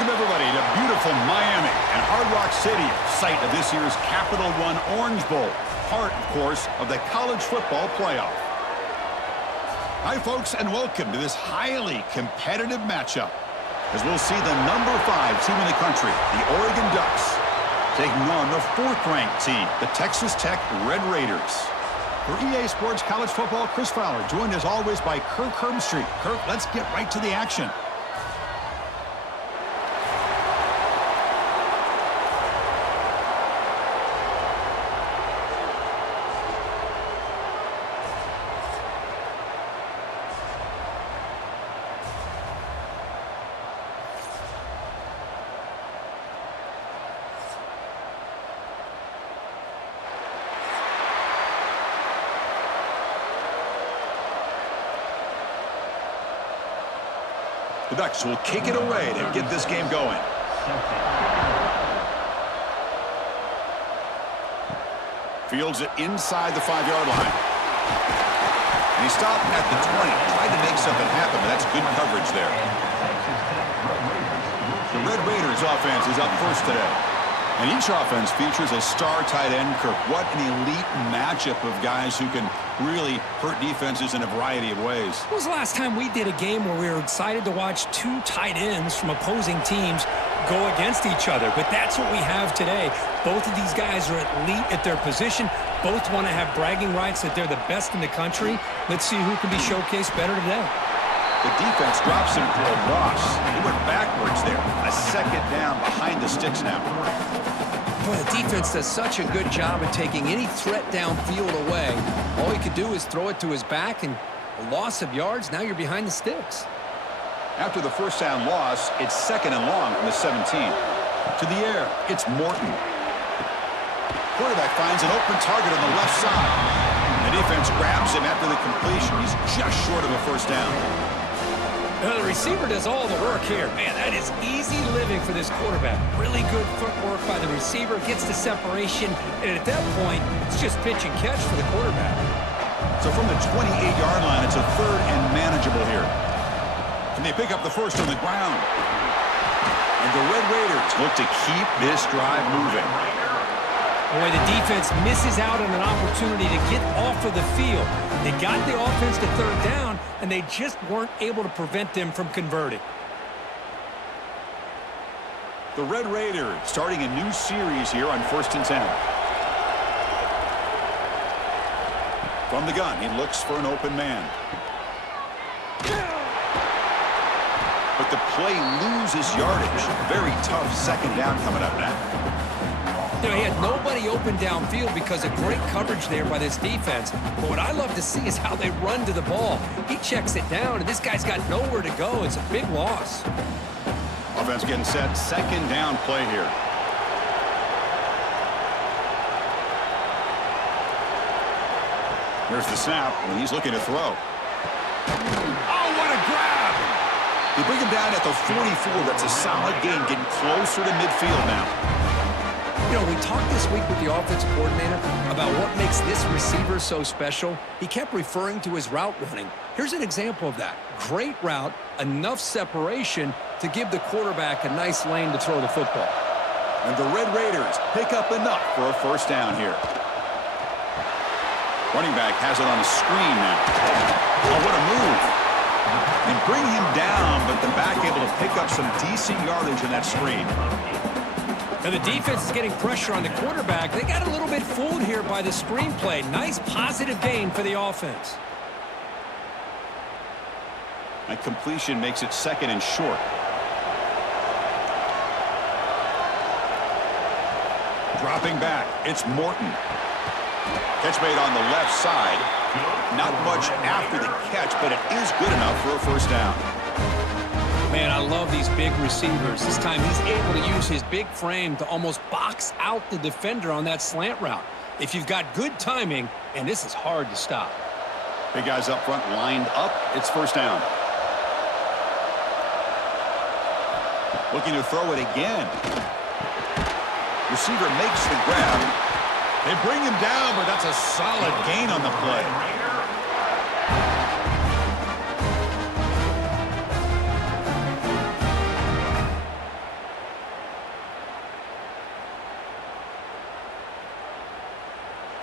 Welcome, everybody, to beautiful Miami and Hard Rock Stadium, site of this year's Capital One Orange Bowl, part, of course, of the college football playoff. Hi, folks, and welcome to this highly competitive matchup, as we'll see the number 5 team in the country, the Oregon Ducks, taking on the 4th-ranked team, the Texas Tech Red Raiders. For EA Sports College Football, Chris Fowler, joined as always by Kirk Herbstreit. Kirk, let's get right to the action. The Ducks will kick it away to get this game going. Fields it inside the 5-yard line. And he stopped at the 20. Tried to make something happen, but that's good coverage there. The Red Raiders offense is up first today. And each offense features a star tight end, Kirk. What an elite matchup of guys who can really hurt defenses in a variety of ways. When was the last time we did a game where we were excited to watch 2 tight ends from opposing teams go against each other? But that's what we have today. Both of these guys are elite at their position. Both want to have bragging rights that they're the best in the country. Let's see who can be showcased better today. The defense drops him for a loss. He went backwards there. A 2nd down behind the sticks now. Boy, the defense does such a good job at taking any threat downfield away. All he could do is throw it to his back, and a loss of yards, now you're behind the sticks. After the 1st down loss, it's 2nd and long from the 17. To the air, it's Morton. Quarterback finds an open target on the left side. The defense grabs him after the completion. He's just short of a 1st down. The receiver does all the work here. Man, that is easy living for this quarterback. Really good footwork by the receiver, gets the separation, and at that point, it's just pitch and catch for the quarterback. So from the 28-yard line, it's a 3rd and manageable here. Can they pick up the 1st on the ground? And the Red Raiders look to keep this drive moving. Boy, the defense misses out on an opportunity to get off of the field. They got the offense to 3rd down, and they just weren't able to prevent them from converting. The Red Raiders starting a new series here on 1st and 10. From the gun, he looks for an open man. But the play loses yardage. Very tough 2nd down coming up now. You know, he had nobody open downfield because of great coverage there by this defense. But what I love to see is how they run to the ball. He checks it down, and this guy's got nowhere to go. It's a big loss. Offense getting set. 2nd down play here. Here's the snap, and he's looking to throw. Oh, what a grab! They bring him down at the 44. That's a solid gain, getting closer to midfield now. You know, we talked this week with the offensive coordinator about what makes this receiver so special. He kept referring to his route running. Here's an example of that. Great route, enough separation to give the quarterback a nice lane to throw the football. And the Red Raiders pick up enough for a 1st down here. Running back has it on a screen now. Oh, what a move. They bring him down, but the back able to pick up some decent yardage in that screen. And the defense is getting pressure on the quarterback. They got a little bit fooled here by the screenplay. Nice positive gain for the offense. That completion makes it 2nd and short. Dropping back, it's Morton. Catch made on the left side. Not much after the catch, but it is good enough for a 1st down. Man, I love these big receivers. This time he's able to use his big frame to almost box out the defender on that slant route. If you've got good timing, and this is hard to stop. Big guys up front lined up. It's 1st down. Looking to throw it again. Receiver makes the grab. They bring him down, but that's a solid gain on the play.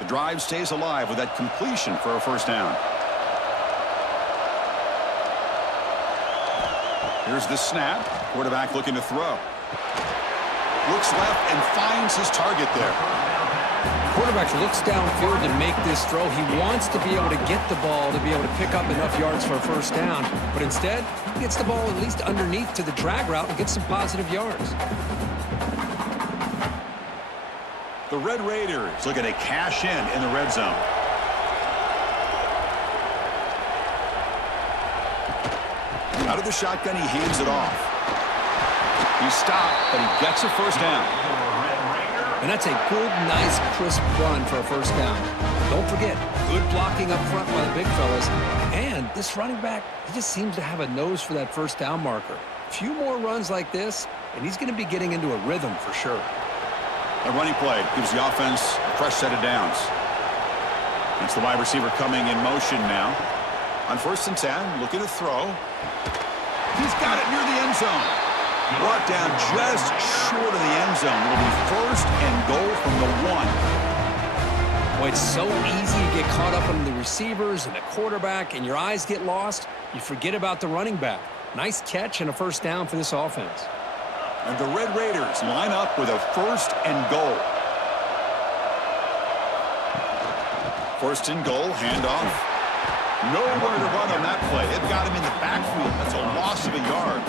The drive stays alive with that completion for a first down. Here's the snap. Quarterback looking to throw. Looks left and finds his target there. Quarterback looks downfield to make this throw. He wants to be able to get the ball to be able to pick up enough yards for a first down. But instead, he gets the ball at least underneath to the drag route and gets some positive yards. The Red Raiders looking to cash in the red zone. Out of the shotgun, he hands it off. He stopped, but he gets a first down. And that's a good, nice, crisp run for a first down. Don't forget, good blocking up front by the big fellas. And this running back, he just seems to have a nose for that first down marker. A few more runs like this, and he's going to be getting into a rhythm for sure. A running play gives the offense a fresh set of downs. It's the wide receiver coming in motion now. On 1st and 10, looking to throw. He's got it near the end zone. Brought down just short of the end zone. It'll be 1st and goal from the 1. Boy, it's so easy to get caught up on the receivers and the quarterback, and your eyes get lost. You forget about the running back. Nice catch and a first down for this offense. And the Red Raiders line up with a 1st and goal. 1st and goal, handoff. Nowhere to run on that play. They've got him in the backfield. That's a loss of a yard.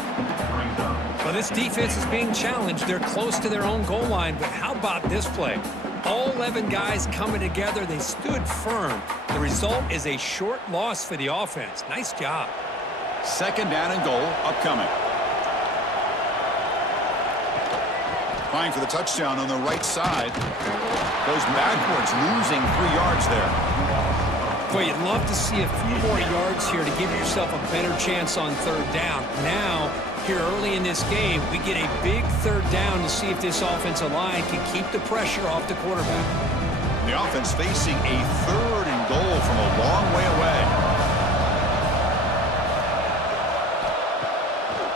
Well, this defense is being challenged. They're close to their own goal line, but how about this play? All 11 guys coming together. They stood firm. The result is a short loss for the offense. Nice job. 2nd down and goal upcoming. Trying for the touchdown on the right side. Goes backwards, losing 3 yards there. Boy, you'd love to see a few more yards here to give yourself a better chance on 3rd down. Now, here early in this game, we get a big 3rd down to see if this offensive line can keep the pressure off the quarterback. The offense facing a 3rd and goal from a long way away.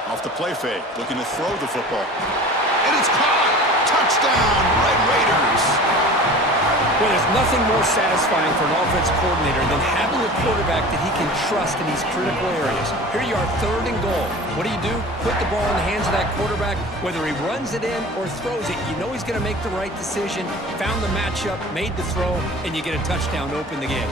Off the play fake, looking to throw the football. And it's caught! Touchdown, Red Raiders! Well, there's nothing more satisfying for an offense coordinator than having a quarterback that he can trust in these critical areas. Here you are, 3rd and goal. What do? Put the ball in the hands of that quarterback. Whether he runs it in or throws it, you know he's going to make the right decision. Found the matchup, made the throw, and you get a touchdown to open the game.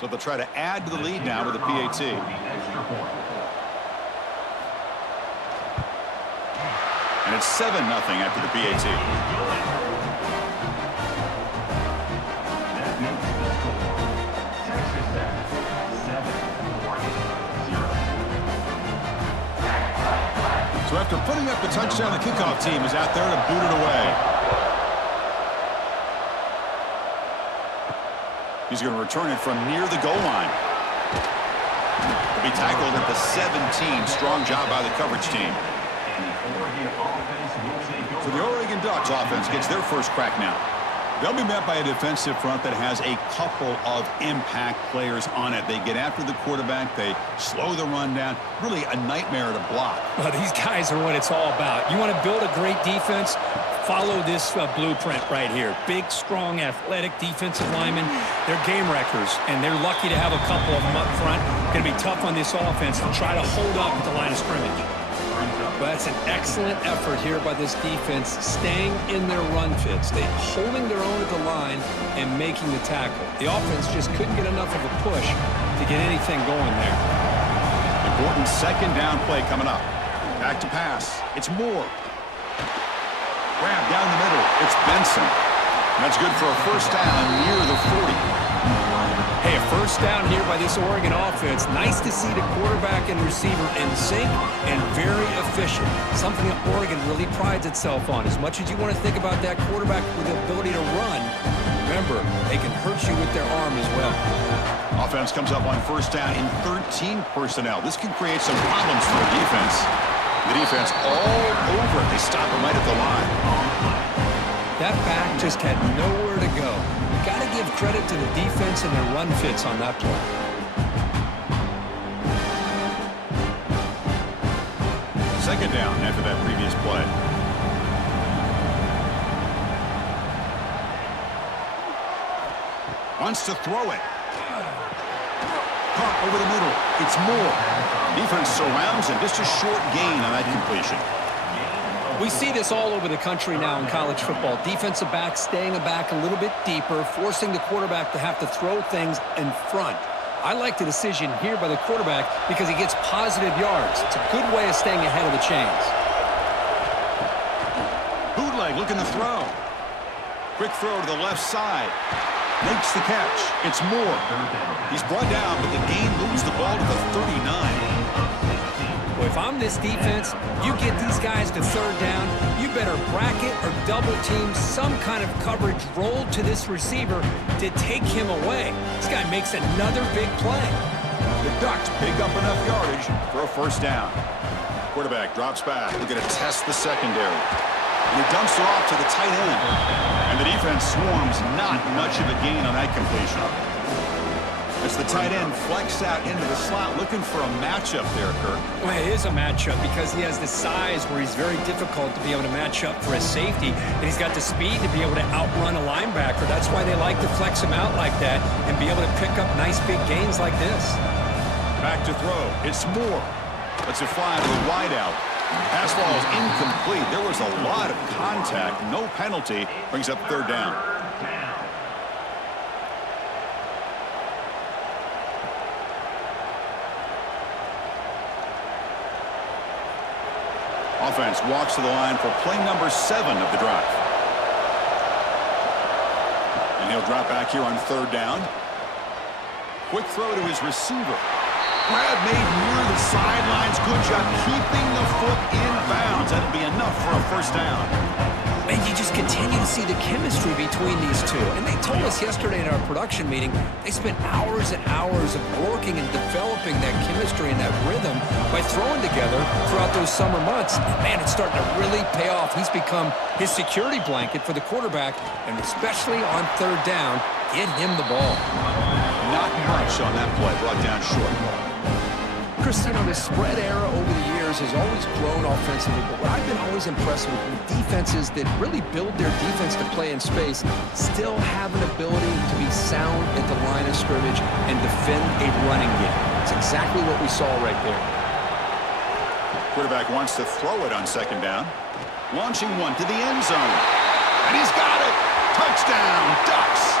So they'll try to add to the lead now with a PAT. And it's 7-0 after the PAT. So after putting up the touchdown, the kickoff team is out there to boot it away. He's going to return it from near the goal line. He'll be tackled at the 17. Strong job by the coverage team. So the Oregon Ducks offense gets their first crack now. They'll be met by a defensive front that has a couple of impact players on it. They get after the quarterback. They slow the run down. Really a nightmare to block. Well, these guys are what it's all about. You want to build a great defense? Follow this blueprint right here. Big, strong, athletic defensive linemen. They're game wreckers, and they're lucky to have a couple of them up front. Going to be tough on this offense to try to hold up at the line of scrimmage. But that's an excellent effort here by this defense, staying in their run fits. They're holding their own at the line and making the tackle. The offense just couldn't get enough of a push to get anything going there. Important 2nd down play coming up. Back to pass. It's Moore. Grab down the middle. It's Benson. That's good for a first down near the 40. Hey, a first down here by this Oregon offense. Nice to see the quarterback and receiver in sync and very efficient. Something that Oregon really prides itself on. As much as you want to think about that quarterback with the ability to run, remember, they can hurt you with their arm as well. Offense comes up on first down in 13 personnel. This can create some problems for the defense. The defense all over it. They stop him right at the line. That back just had nowhere to go. You got to give credit to the defense and their run fits on that play. Second down after that previous play. Wants to throw it. Caught over the middle. It's Moore. Defense surrounds him. Just a short gain on that completion. We see this all over the country now in college football. Defensive backs staying back a little bit deeper, forcing the quarterback to have to throw things in front. I like the decision here by the quarterback because he gets positive yards. It's a good way of staying ahead of the chains. Bootleg looking to throw. Quick throw to the left side. Makes the catch. It's Moore. He's brought down, but the gain moves the ball to the 39. Well, if I'm this defense, you get these guys to third down, you better bracket or double team some kind of coverage rolled to this receiver to take him away. This guy makes another big play. The Ducks pick up enough yardage for a first down. Quarterback drops back. They're going to test the secondary. And he dumps it off to the tight end. And the defense swarms, not much of a gain on that completion. As the tight end flexed out into the slot, looking for a matchup there, Kirk. Well, it is a matchup because he has the size where he's very difficult to be able to match up for a safety, and he's got the speed to be able to outrun a linebacker. That's why they like to flex him out like that and be able to pick up nice big gains like this. Back to throw. It's Moore. Lets it fly to the wideout. Pass ball is incomplete. There was a lot of contact. No penalty. Brings up third down. Offense walks to the line for play number 7 of the drive. And he'll drop back here on third down. Quick throw to his receiver. Grab made near the sidelines. Good job keeping the foot in bounds. That'll be enough for a first down. And you just continue to see the chemistry between these two. And they told us yesterday in our production meeting, they spent hours and hours of working and developing that chemistry and that rhythm by throwing together throughout those summer months. And man, it's starting to really pay off. He's become his security blanket for the quarterback, and especially on third down, get him the ball. Not much on that play, brought down short. Chris, you know, the spread era over the years has always grown offensively, but what I've been always impressed with defenses that really build their defense to play in space still have an ability to be sound at the line of scrimmage and defend a running game. It's exactly what we saw right there. Quarterback wants to throw it on second down. Launching one to the end zone. And he's got it! Touchdown, Ducks!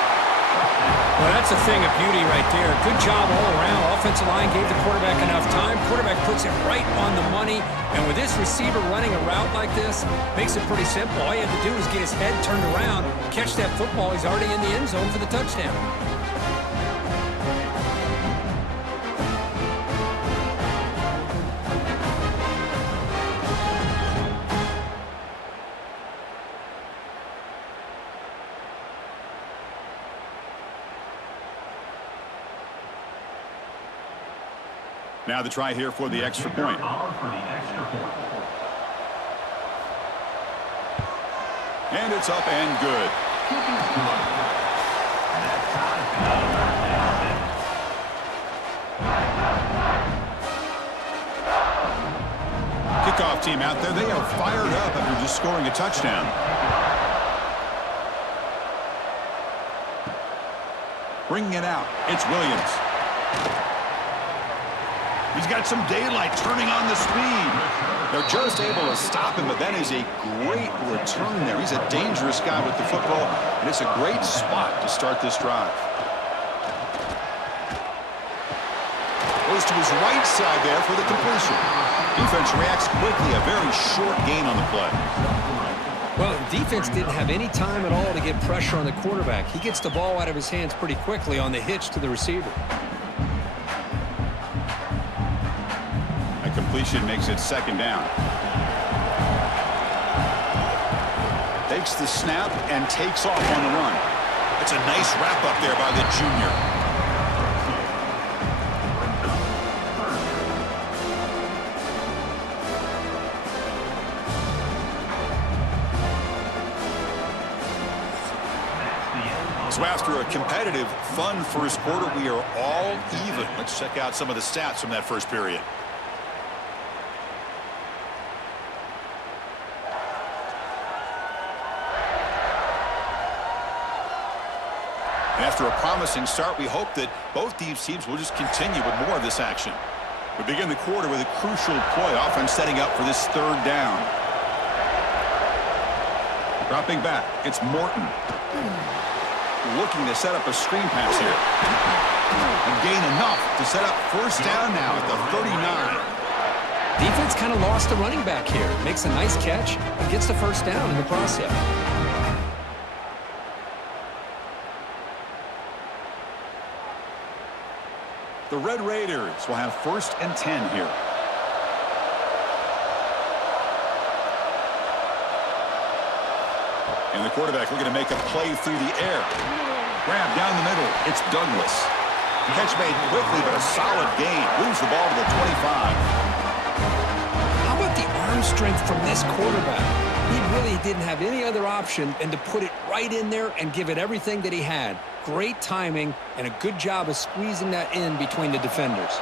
Well, that's a thing of beauty right there. Good job all around. Offensive line gave the quarterback enough time. Quarterback puts it right on the money. And with this receiver running a route like this, makes it pretty simple. All you have to do is get his head turned around, catch that football. He's already in the end zone for the touchdown. Now the try here for the extra point. And it's up and good. Kickoff team out there. They are fired up after just scoring a touchdown. Bringing it out. It's Williams. He's got some daylight turning on the speed. They're just able to stop him, but that is a great return there. He's a dangerous guy with the football, and it's a great spot to start this drive. Goes to his right side there for the completion. Defense reacts quickly, a very short gain on the play. Well, the defense didn't have any time at all to get pressure on the quarterback. He gets the ball out of his hands pretty quickly on the hitch to the receiver. Completion makes it second down. Takes the snap and takes off on the run. It's a nice wrap up there by the junior. So after a competitive, fun first quarter, we are all even. Let's check out some of the stats from that first period. After a promising start, we hope that both these teams will just continue with more of this action. We begin the quarter with a crucial play, offense setting up for this third down. Dropping back, it's Morton. Looking to set up a screen pass here. And gain enough to set up first down now at the 39. Defense kind of lost the running back here. Makes a nice catch and gets the first down in the process. The Red Raiders will have 1st and 10 here. And the quarterback looking to make a play through the air. Grab down the middle. It's Douglas. Catch made quickly, but a solid gain. Moves the ball to the 25. How about the arm strength from this quarterback? He really didn't have any other option than to put it right in there and give it everything that he had. Great timing and a good job of squeezing that in between the defenders.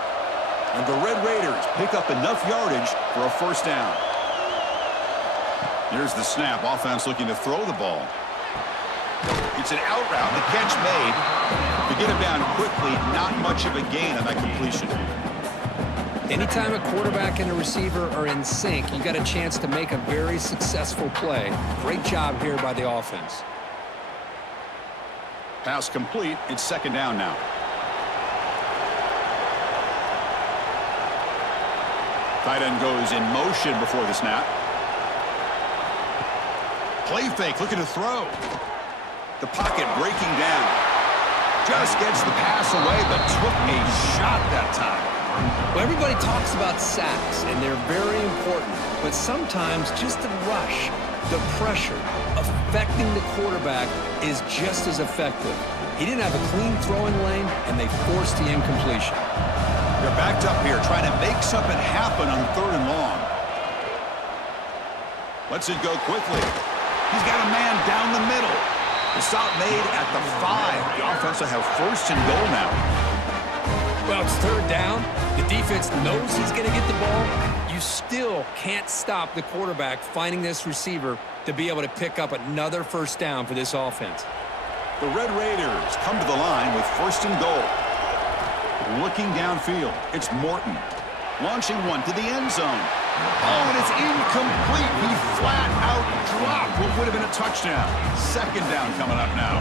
And the Red Raiders pick up enough yardage for a first down. Here's the snap. Offense looking to throw the ball. It's an out route. The catch made. To get him down quickly, not much of a gain on that completion. Anytime a quarterback and a receiver are in sync, you got a chance to make a very successful play. Great job here by the offense. Pass complete. It's 2nd down now. Tight end goes in motion before the snap. Play fake, looking to throw. The pocket breaking down. Just gets the pass away, but took a shot that time. Well, everybody talks about sacks, and they're very important. But sometimes just the rush, the pressure, affecting the quarterback is just as effective. He didn't have a clean throwing lane, and they forced the incompletion. They're backed up here, trying to make something happen on 3rd and long. Lets it go quickly. He's got a man down the middle. The stop made at the 5. The offense will have 1st and goal now. Well, it's 3rd down. The defense knows he's going to get the ball. You still can't stop the quarterback finding this receiver to be able to pick up another first down for this offense. The Red Raiders come to the line with 1st and goal. Looking downfield, it's Morton. Launching one to the end zone. Oh, and it's incomplete. He flat out dropped what would have been a touchdown. 2nd down coming up now.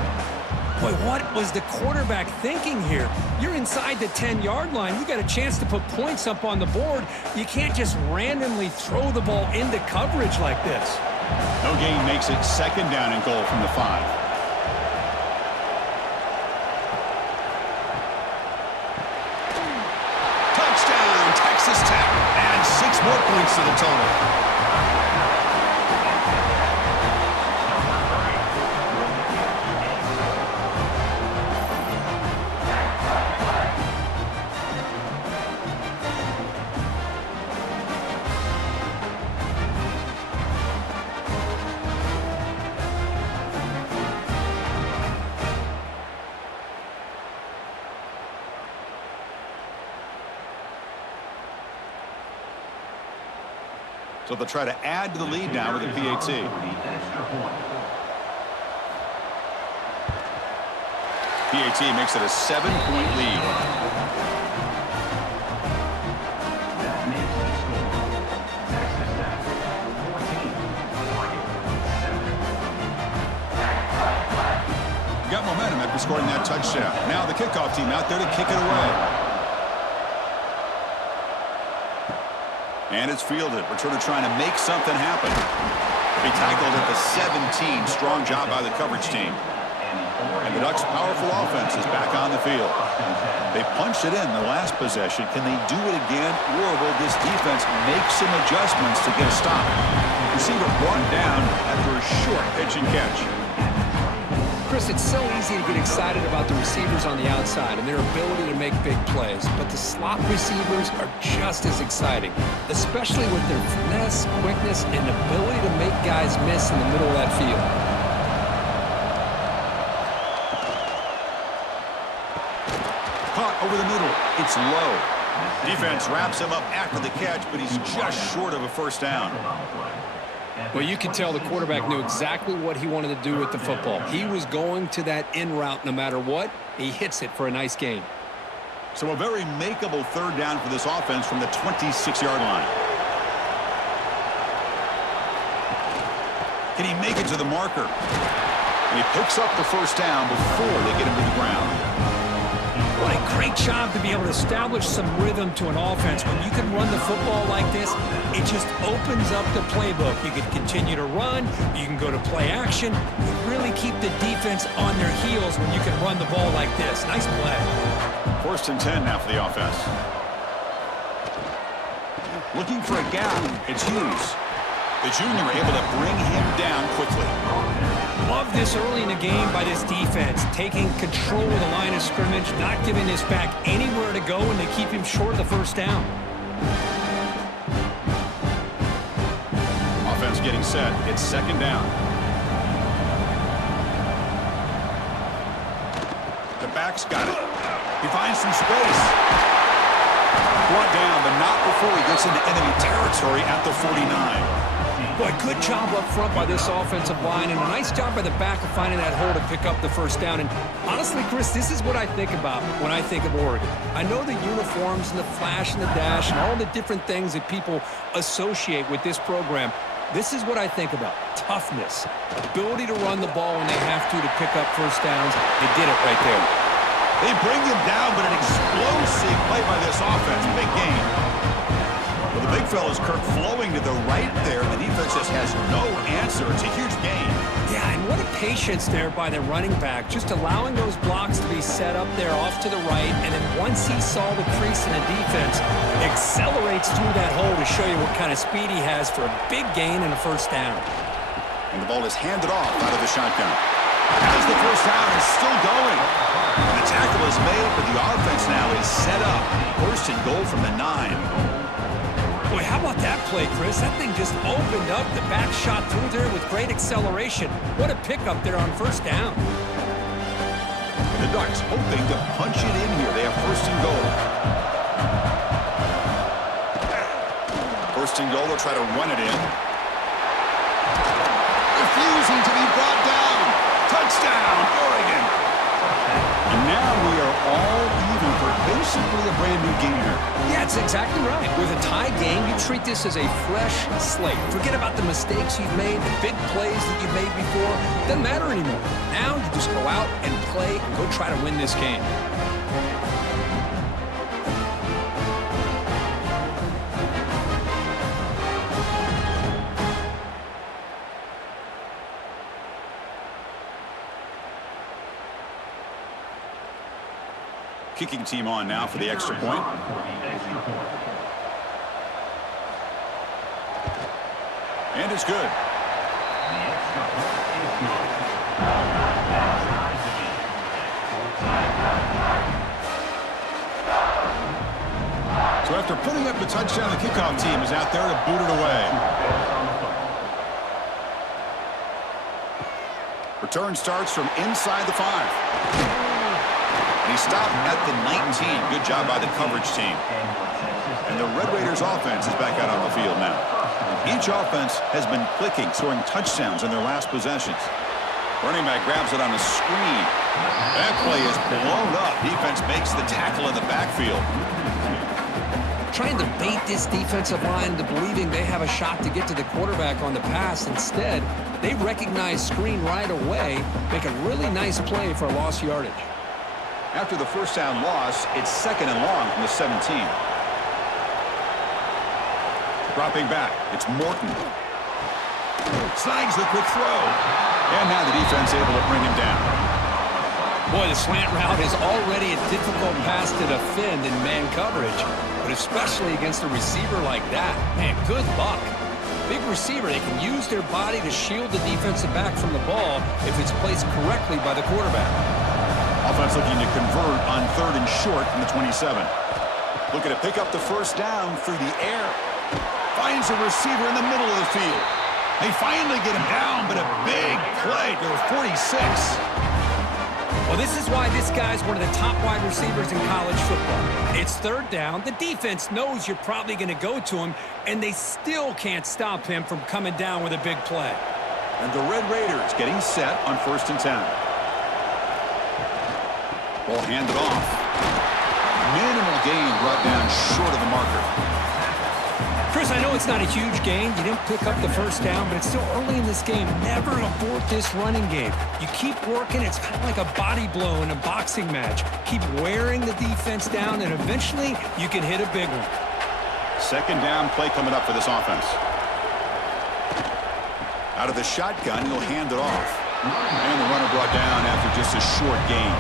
Boy, what was the quarterback thinking here? You're inside the 10-yard line. You got a chance to put points up on the board. You can't just randomly throw the ball into coverage like this. No gain makes it 2nd down and goal from the 5. Touchdown, Texas Tech. And 6 more points to the total. So they'll try to add to the lead now with a PAT. PAT makes it a 7-point lead. Got momentum after scoring that touchdown. Now the kickoff team out there to kick it away. And it's fielded. Returner trying to make something happen. He tackled at the 17. Strong job by the coverage team. And the Ducks' powerful offense is back on the field. They punched it in the last possession. Can they do it again, or will this defense make some adjustments to get a stop? Receiver brought down after a short pitch and catch. Chris, it's so easy to get excited about the receivers on the outside and their ability to make big plays, but the slot receivers are just as exciting, especially with their finesse, quickness, and ability to make guys miss in the middle of that field. Caught over the middle. It's low. Defense wraps him up after the catch, but he's just short of a first down. Well, you could tell the quarterback knew exactly what he wanted to do with the football. He was going to that in route no matter what. He hits it for a nice gain. So a very makeable third down for this offense from the 26-yard line. Can he make it to the marker? And he picks up the first down before they get him to the ground. What a great job to be able to establish some rhythm to an offense. When you can run the football like this, it just opens up the playbook. You can continue to run. You can go to play action. You really keep the defense on their heels when you can run the ball like this. Nice play. 1st and 10 now for the offense. Looking for a gap. It's Hughes. The junior able to bring him down quickly. Love this early in the game by this defense, taking control of the line of scrimmage, not giving this back anywhere to go, and they keep him short of the first down. Offense getting set. It's 2nd down. The back's got it. He finds some space. Brought down, but not before he gets into enemy territory at the 49. Boy, good job up front by this offensive line, and a nice job by the back of finding that hole to pick up the first down. And honestly, Chris, this is what I think about when I think of Oregon. I know the uniforms and the flash and the dash and all the different things that people associate with this program. This is what I think about. Toughness, ability to run the ball when they have to pick up first downs. They did it right there. They bring him down, but an explosive play by this offense. Big gain. Well, the big fella's Kirk flowing to the right there. The defense just has no answer. It's a huge gain. Yeah, and what a patience there by the running back. Just allowing those blocks to be set up there off to the right. And then once he saw the crease in the defense, accelerates through that hole to show you what kind of speed he has for a big gain and a first down. And the ball is handed off out of the shotgun. As the first down is still going. And the tackle is made, but the offense now is set up. 1st and goal from the 9. Boy, how about that play, Chris? That thing just opened up. The back shot through there with great acceleration. What a pickup there on first down. The Ducks hoping to punch it in here. They have 1st and goal. 1st and goal, they'll try to run it in. Refusing to be brought down. Touchdown, Oregon. And now we are all even for basically a brand new game here. Yeah, it's exactly right. With a tie game, you treat this as a fresh slate. Forget about the mistakes you've made, the big plays that you've made before. Doesn't matter anymore. Now you just go out and play and go try to win this game. Kicking team on now for the extra point. And it's good. So after putting up the touchdown, the kickoff team is out there to boot it away. Return starts from inside the 5. He stopped at the 19. Good job by the coverage team. And the Red Raiders offense is back out on the field now. Each offense has been clicking, scoring touchdowns in their last possessions. Running back grabs it on a screen. That play is blown up. Defense makes the tackle in the backfield. Trying to bait this defensive line into believing they have a shot to get to the quarterback on the pass. Instead, they recognize screen right away, make a really nice play for a lost yardage. After the first down loss, it's 2nd and long from the 17. Dropping back, it's Morton. Snags the quick throw. And now the defense able to bring him down. Boy, the slant route is already a difficult pass to defend in man coverage, but especially against a receiver like that. Man, good luck. Big receiver, they can use their body to shield the defensive back from the ball if it's placed correctly by the quarterback. Offense looking to convert on 3rd and short from the 27. Looking to pick up the first down through the air. Finds a receiver in the middle of the field. They finally get him down, but a big play to the 46. Well, this is why this guy's one of the top wide receivers in college football. It's third down. The defense knows you're probably going to go to him, and they still can't stop him from coming down with a big play. And the Red Raiders getting set on 1st and 10. Ball handed off. Minimal gain brought down short of the marker. Chris, I know it's not a huge gain. You didn't pick up the first down, but it's still early in this game. Never abort this running game. You keep working. It's kind of like a body blow in a boxing match. Keep wearing the defense down, and eventually you can hit a big one. 2nd down play coming up for this offense. Out of the shotgun, he'll hand it off. And the runner brought down after just a short gain.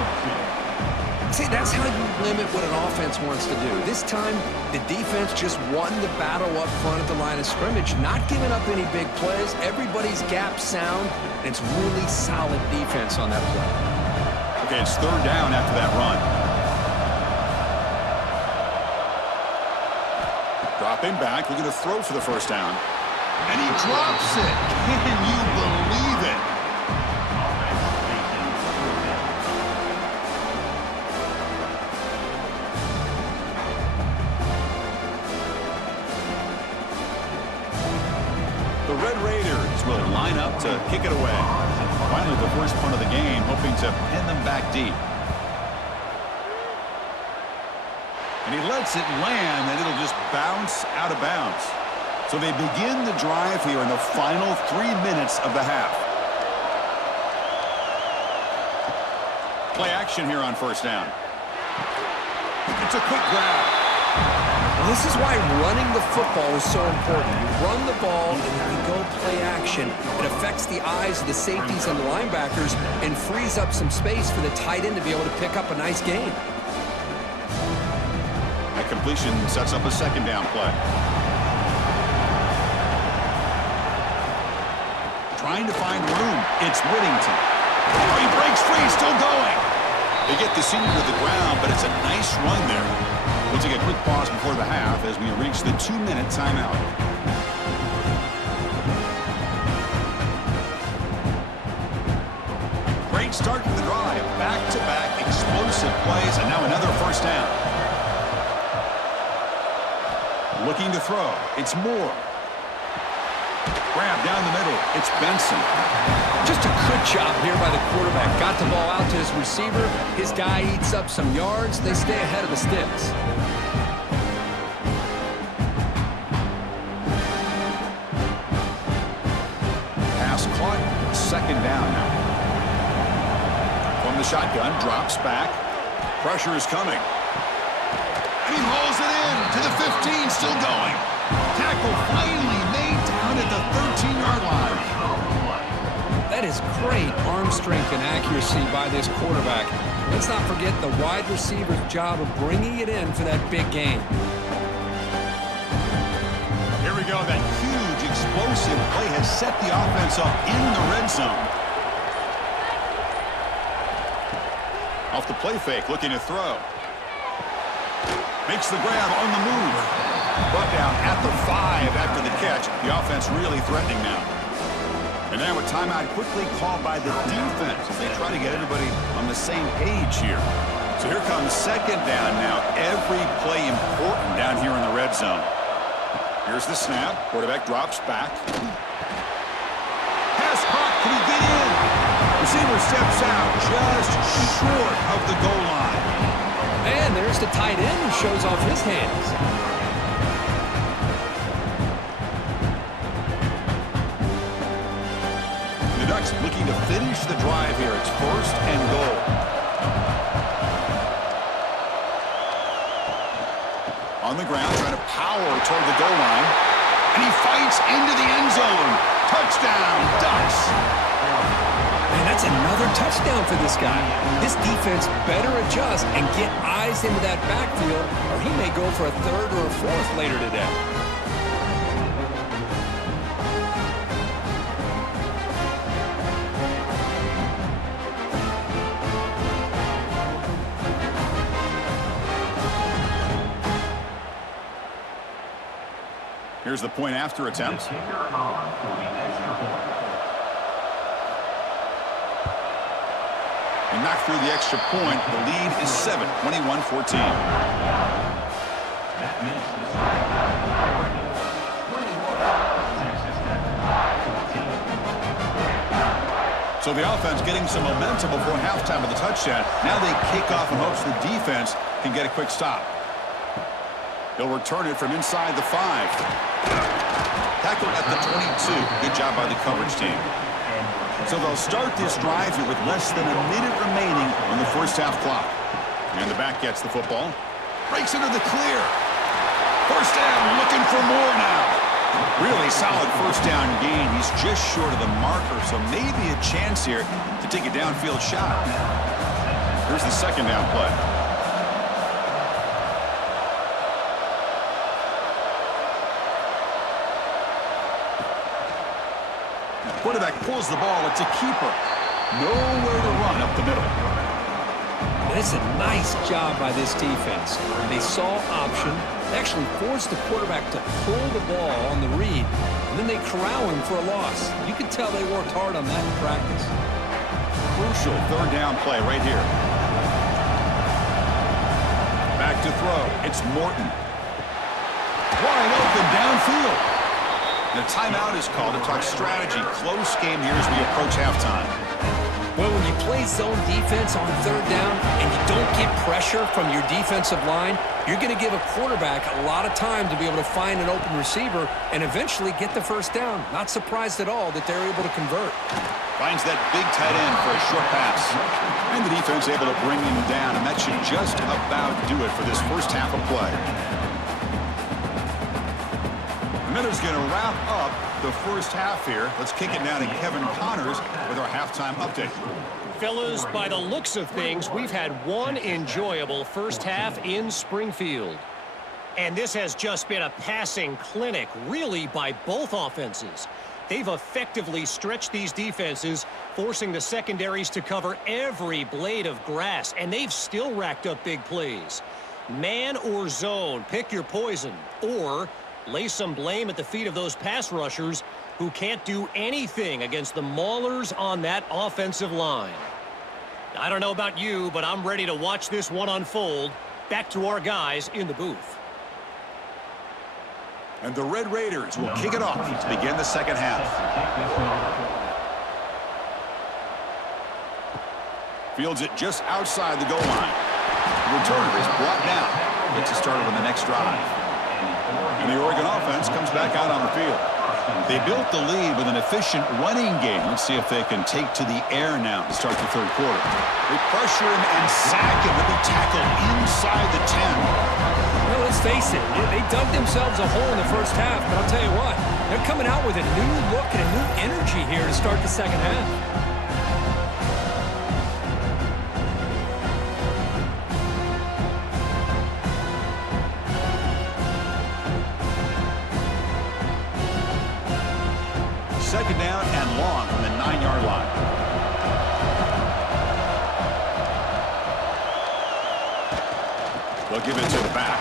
See, that's how you limit what an offense wants to do. This time, the defense just won the battle up front at the line of scrimmage, not giving up any big plays. Everybody's gap sound, and it's really solid defense on that play. Okay, it's 3rd down after that run. Dropping back, looking to throw for the 1st down. And he drops it. Can you believe it? The Red Raiders will line up to kick it away. Finally, the first punt of the game, hoping to pin them back deep. And he lets it land, and it'll just bounce out of bounds. So they begin the drive here in the final 3 minutes of the half. Play action here on 1st down. It's a quick grab. This is why running the football is so important. You run the ball, and then you go play action. It affects the eyes of the safeties and the linebackers and frees up some space for the tight end to be able to pick up a nice gain. That completion sets up a 2nd down play. Trying to find room. It's Whittington. Oh, he breaks free, still going. They get the senior to the ground, but it's a nice run there. We'll take a quick pause before the half as we reach the 2-minute timeout. Great start to the drive. Back-to-back explosive plays, and now another 1st down. Looking to throw. It's Moore. Grab down the middle. It's Benson. Just a good job here by the quarterback. Got the ball out to his receiver. His guy eats up some yards. They stay ahead of the sticks. Pass caught. 2nd down now. From the shotgun, drops back. Pressure is coming. And he rolls it in to the 15, still going. Tackle finally made down at the 13-yard line. That is great arm strength and accuracy by this quarterback. Let's not forget the wide receiver's job of bringing it in for that big gain. Here we go. That huge explosive play has set the offense up in the red zone. Off the play fake, looking to throw. Makes the grab on the move. Brought down at the 5 after the catch. The offense really threatening now. And now a timeout quickly called by the defense as they try to get everybody on the same page here. So here comes 2nd down now. Every play important down here in the red zone. Here's the snap. Quarterback drops back. Pass caught. Can he get in? Receiver steps out just short of the goal line. And there's the tight end who shows off his hands. The Ducks looking to finish the drive here. It's 1st and goal. On the ground, trying to power toward the goal line. And he fights into the end zone. Touchdown, Ducks. And that's another touchdown for this guy. This defense better adjust and get eyes into that backfield, or he may go for a 3rd or a 4th later today. Here's the point after attempt. And knocked through the extra point. The lead is 7, 21-14. So the offense getting some momentum before halftime with the touchdown. Now they kick off in hopes the defense can get a quick stop. They'll return it from inside the 5. Tackled at the 22. Good job by the coverage team. So they'll start this drive here with less than a minute remaining on the first half clock. And the back gets the football. Breaks into the clear. First down, looking for more now. Really solid first down gain. He's just short of the marker, so maybe a chance here to take a downfield shot. Here's the second down play. Quarterback pulls the ball. It's a keeper. Nowhere to run up the middle. It's a nice job by this defense. They saw option, actually forced the quarterback to pull the ball on the read, and then they corral him for a loss. You can tell they worked hard on that in practice. Crucial third down play right here. Back to throw. It's Morton. Wide open downfield. The timeout is called to talk strategy. Close game here as we approach halftime. Well, when you play zone defense on third down and you don't get pressure from your defensive line, you're going to give a quarterback a lot of time to be able to find an open receiver and eventually get the first down. Not surprised at all that they're able to convert. Finds that big tight end for a short pass. And the defense able to bring him down, and that should just about do it for this first half of play. And then it's going to wrap up the first half here. Let's kick it now to Kevin Connors with our halftime update. Fellas, by the looks of things, we've had one enjoyable first half in Springfield. And this has just been a passing clinic, really, by both offenses. They've effectively stretched these defenses, forcing the secondaries to cover every blade of grass, and they've still racked up big plays. Man or zone, pick your poison, or lay some blame at the feet of those pass rushers who can't do anything against the maulers on that offensive line. I don't know about you, but I'm ready to watch this one unfold. Back to our guys in the booth. And the Red Raiders will kick it off to begin the second half. Fields it just outside the goal line. The returner is brought down. Gets it started on the next drive. And the Oregon offense comes back out on the field. They built the lead with an efficient running game. Let's see if they can take to the air now to start the third quarter. They pressure him and sack him with a tackle inside the 10. Well, let's face it, they dug themselves a hole in the first half, but I'll tell you what, they're coming out with a new look and a new energy here to start the second half. Second down and long from the 9-yard line. They'll give it to the back.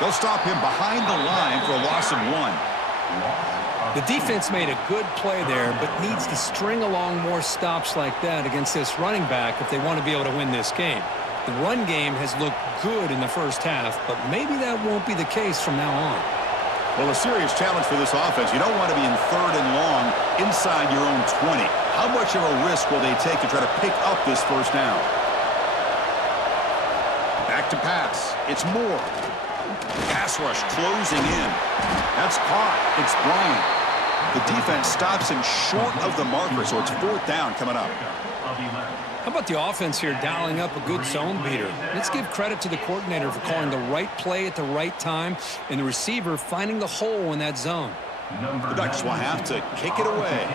They'll stop him behind the line for a loss of 1. The defense made a good play there, but needs to string along more stops like that against this running back if they want to be able to win this game. The run game has looked good in the first half, but maybe that won't be the case from now on. Well, a serious challenge for this offense. You don't want to be in third and long inside your own 20. How much of a risk will they take to try to pick up this first down? Back to pass. It's Moore. Pass rush closing in. That's caught. It's Bryant. The defense stops him short of the marker, so it's fourth down coming up. How about the offense here dialing up a good zone beater? Let's give credit to the coordinator for calling the right play at the right time and the receiver finding the hole in that zone. The Ducks will have to kick it away.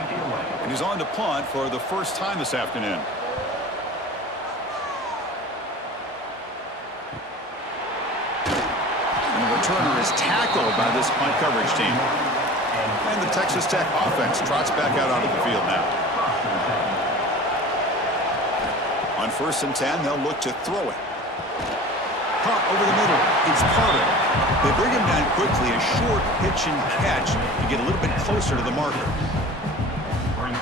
And he's on to punt for the first time this afternoon. And the returner is tackled by this punt coverage team. And the Texas Tech offense trots back out onto the field now. On 1st and 10, they'll look to throw it. Caught over the middle. It's Carter. They bring him down quickly. A short pitch and catch to get a little bit closer to the marker.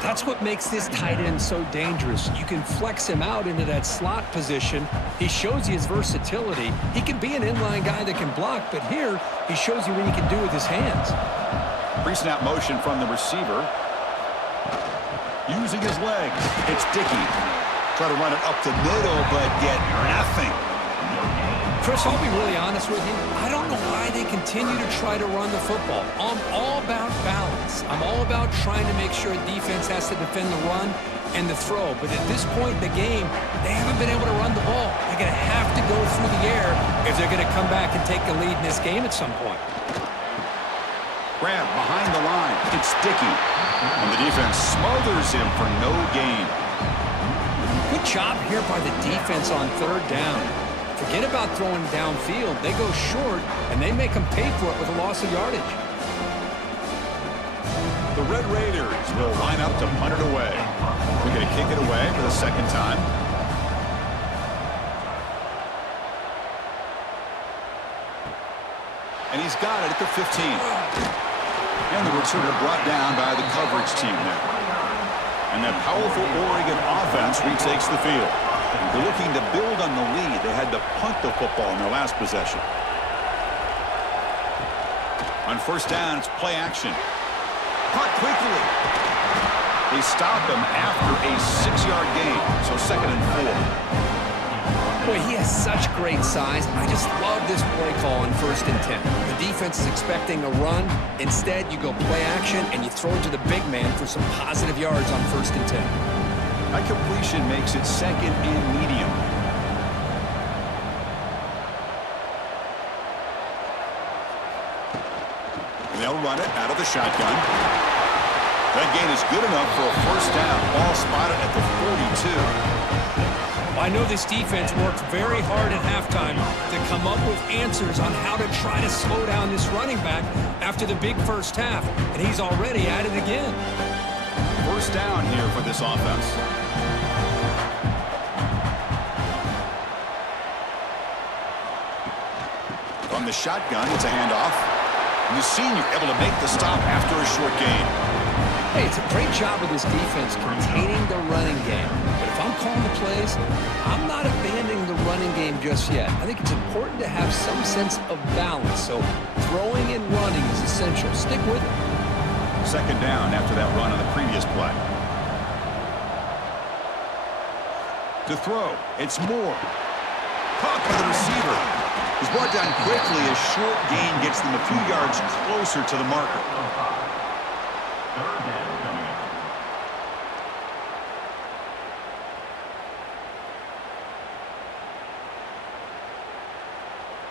That's what makes this tight end so dangerous. You can flex him out into that slot position. He shows you his versatility. He can be an inline guy that can block, but here he shows you what he can do with his hands. Pre-snap motion from the receiver. Using his legs. It's Dickey. Try to run it up the middle, but get nothing. Chris, I'll be really honest with you. I don't know why they continue to try to run the football. I'm all about balance. I'm all about trying to make sure defense has to defend the run and the throw. But at this point in the game, they haven't been able to run the ball. They're going to have to go through the air if they're going to come back and take the lead in this game at some point. Grab behind the line. It's Dickey. And the defense smothers him for no gain. Good job here by the defense on third down. Forget about throwing downfield. They go short, and they make them pay for it with a loss of yardage. The Red Raiders will line up to punt it away. We're going to kick it away for the second time. And he's got it at the 15. And the returner brought down by the coverage team there. And that powerful Oregon offense retakes the field. They're looking to build on the lead. They had to punt the football in their last possession. On first down, it's play action. Caught quickly. They stop him after a 6-yard gain. So 2nd and 4. Boy, he has such great size. I just love this play call on 1st and 10. The defense is expecting a run. Instead, you go play action, and you throw it to the big man for some positive yards on 1st and 10. That completion makes it 2nd and medium. And they'll run it out of the shotgun. That gain is good enough for a 1st down. Ball spotted at the 42. I know this defense worked very hard at halftime to come up with answers on how to try to slow down this running back after the big first half, and he's already at it again. 1st down here for this offense. From the shotgun, it's a handoff. And the senior able to make the stop after a short gain. Hey, it's a great job of this defense containing the running game. But if I'm calling the plays, I'm not abandoning the running game just yet. I think it's important to have some sense of balance. So throwing and running is essential. Stick with it. 2nd down after that run on the previous play. To throw, it's Moore. Caught by the receiver. He's brought down quickly. A short gain gets them a few yards closer to the marker.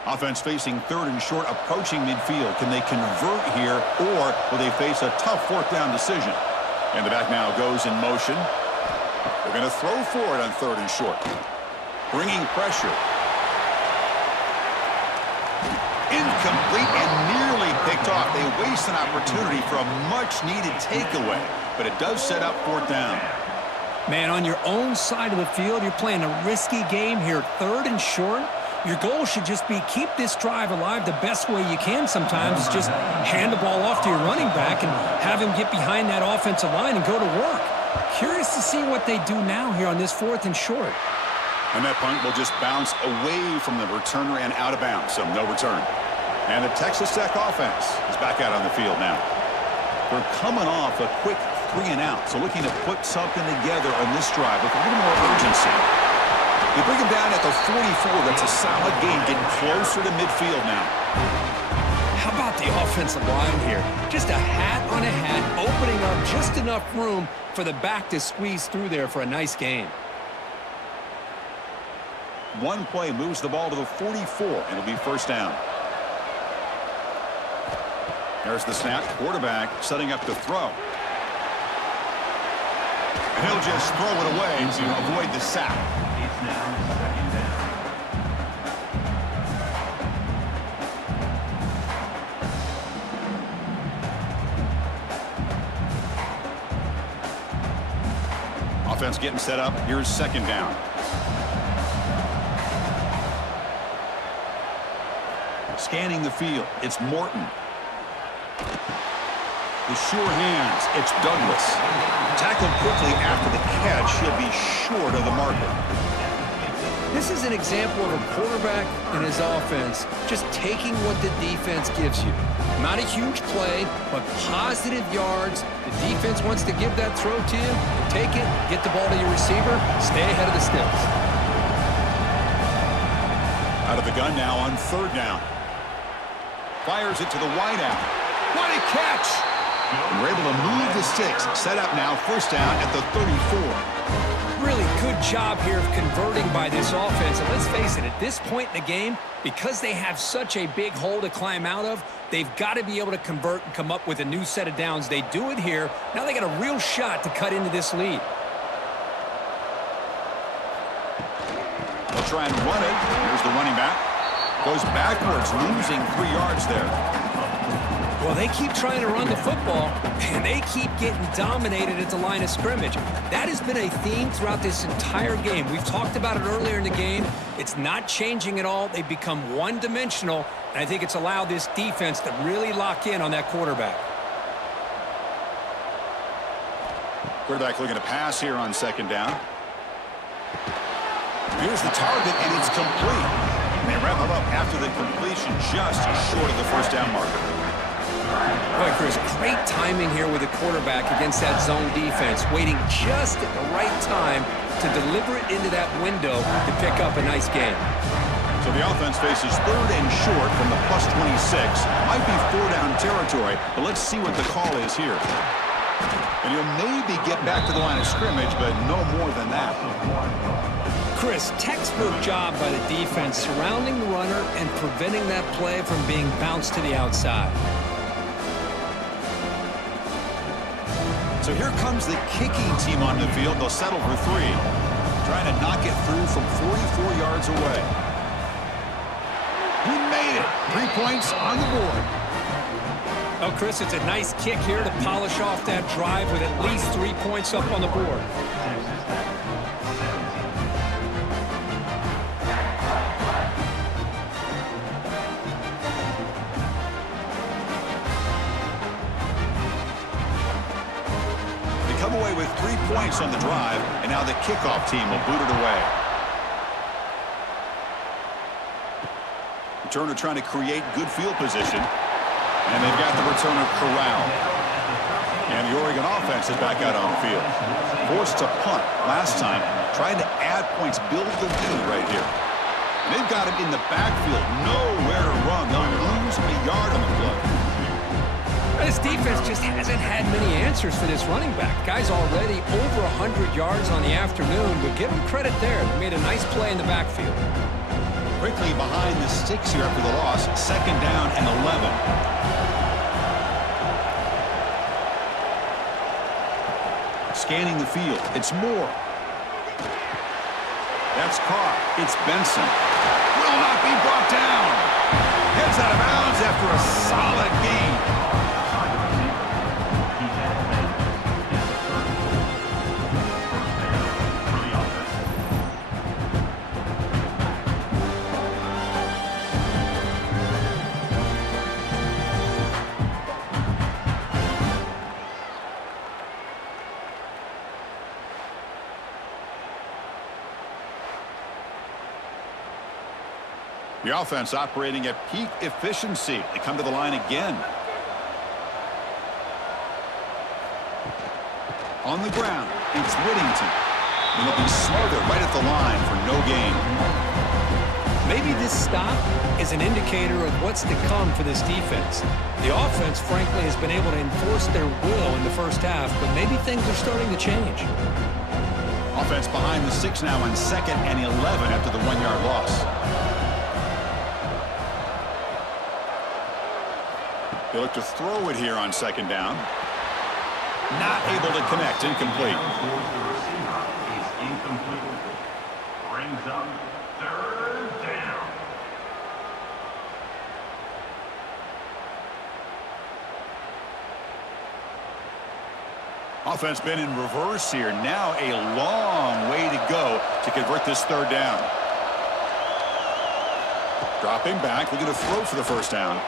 Offense facing 3rd and short, approaching midfield. Can they convert here, or will they face a tough 4th down decision? And the back now goes in motion. They're going to throw for it on 3rd and short. Bringing pressure. Incomplete and nearly picked off. They waste an opportunity for a much-needed takeaway, but it does set up 4th down. Man, on your own side of the field, you're playing a risky game here. 3rd and short. Your goal should just be keep this drive alive the best way you can sometimes. Is just hand the ball off to your running back and have him get behind that offensive line and go to work. Curious to see what they do now here on this 4th and short. And that punt will just bounce away from the returner and out of bounds, so no return. And the Texas Tech offense is back out on the field now. They're coming off a quick 3 and out, so looking to put something together on this drive with a little more urgency. They bring him down at the 44. That's a solid gain, getting closer to midfield now. How about the offensive line here? Just a hat on a hat, opening up just enough room for the back to squeeze through there for a nice gain. One play moves the ball to the 44, and it'll be 1st down. There's the snap. Quarterback setting up to throw. And he'll just throw it away to avoid the sack. Offense getting set up. Here's 2nd down. Scanning the field. It's Morton. The With sure hands, it's Douglas. Tackled quickly after the catch. He'll be short of the marker. This is an example of a quarterback and his offense just taking what the defense gives you. Not a huge play, but positive yards. The defense wants to give that throw to you. Take it, get the ball to your receiver, stay ahead of the sticks. Out of the gun now on 3rd down. Fires it to the wideout. What a catch! And we're able to move the sticks. Set up now, 1st down at the 34. Really good job here of converting by this offense. And let's face it, at this point in the game, because they have such a big hole to climb out of, they've got to be able to convert and come up with a new set of downs. They do it here. Now they got a real shot to cut into this lead. They'll try and run it. Here's the running back. Goes backwards, losing 3 yards there. Well, they keep trying to run the football, and they keep getting dominated at the line of scrimmage. That has been a theme throughout this entire game. We've talked about it earlier in the game. It's not changing at all. They've become one-dimensional, and I think it's allowed this defense to really lock in on that quarterback. Quarterback looking to pass here on 2nd down. Here's the target, and it's complete. And they wrap it up after the completion, just short of the 1st down marker. Boy, Chris, great timing here with the quarterback against that zone defense, waiting just at the right time to deliver it into that window to pick up a nice gain. So the offense faces 3rd and short from the +26. Might be 4-down territory, but let's see what the call is here. And he'll maybe get back to the line of scrimmage, but no more than that. Chris, textbook job by the defense surrounding the runner and preventing that play from being bounced to the outside. So here comes the kicking team on the field. They'll settle for 3. Trying to knock it through from 44 yards away. He made it. 3 points on the board. Oh, Chris, it's a nice kick here to polish off that drive with at least 3 points up on the board. Come away with 3 points on the drive, and now the kickoff team will boot it away. Returner trying to create good field position, and they've got the returner corralled. And the Oregon offense is back out on the field. Forced to punt last time, trying to add points, build the lead right here. And they've got him in the backfield, nowhere to run. They'll lose a yard on the play. This defense just hasn't had many answers for this running back. Guy's already over 100 yards on the afternoon, but give him credit there. They made a nice play in the backfield. Quickly behind the sticks here after the loss. 2nd down and 11. Scanning the field. It's Moore. That's caught. It's Benson. Will not be brought down. Heads out of bounds after a solid gain. The offense operating at peak efficiency. They come to the line again. On the ground, it's Whittington. And they'll be smothered right at the line for no gain. Maybe this stop is an indicator of what's to come for this defense. The offense, frankly, has been able to enforce their will in the 1st half, but maybe things are starting to change. Offense behind the 6 now on 2nd and 11 after the 1-yard loss. They look to throw it here on 2nd down. Not able to connect. Incomplete. Brings up 3rd down. Offense been in reverse here. Now a long way to go to convert this 3rd down. Dropping back. Looking to throw for the 1st down.